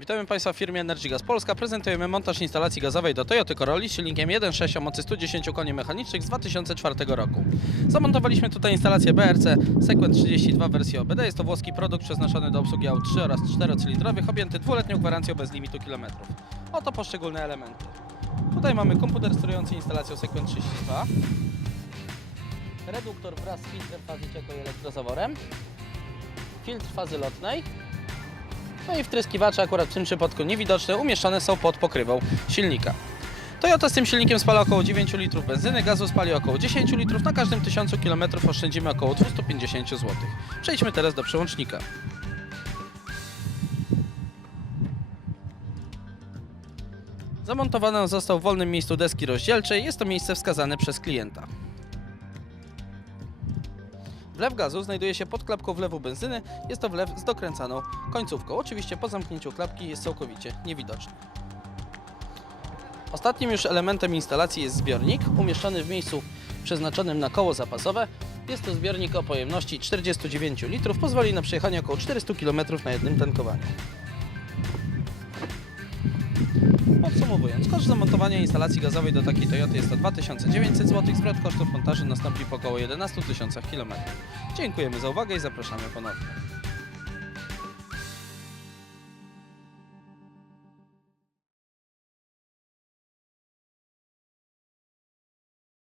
Witamy Państwa w firmie Energy Gas Polska. Prezentujemy montaż instalacji gazowej do Toyota Corolli z silnikiem 1.6 o mocy 110 koni mechanicznych z 2004 roku. Zamontowaliśmy tutaj instalację BRC Sequent 32 w wersji OBD. Jest to włoski produkt przeznaczony do obsługi aut 3 oraz 4-cylindrowych, objęty dwuletnią gwarancją bez limitu kilometrów. Oto poszczególne elementy. Tutaj mamy komputer sterujący instalacją Sequent 32, reduktor wraz z filtrem fazy ciekłej elektrozaworem, filtr fazy lotnej, no i wtryskiwacze akurat w tym przypadku niewidoczne umieszczone są pod pokrywą silnika. Toyota z tym silnikiem spala około 9 litrów benzyny, gazu spali około 10 litrów, na każdym 1000 km oszczędzimy około 250 zł. Przejdźmy teraz do przełącznika. Zamontowany on został w wolnym miejscu deski rozdzielczej, jest to miejsce wskazane przez klienta. Wlew gazu znajduje się pod klapką wlewu benzyny. Jest to wlew z dokręcaną końcówką. Oczywiście po zamknięciu klapki jest całkowicie niewidoczny. Ostatnim już elementem instalacji jest zbiornik, umieszczony w miejscu przeznaczonym na koło zapasowe. Jest to zbiornik o pojemności 49 litrów, pozwoli na przejechanie około 400 km na jednym tankowaniu. Podsumowując, koszt zamontowania instalacji gazowej do takiej Toyoty jest to 2900 zł, zwrot kosztów montażu nastąpi po około 11 tysiącach km. Dziękujemy za uwagę i zapraszamy ponownie.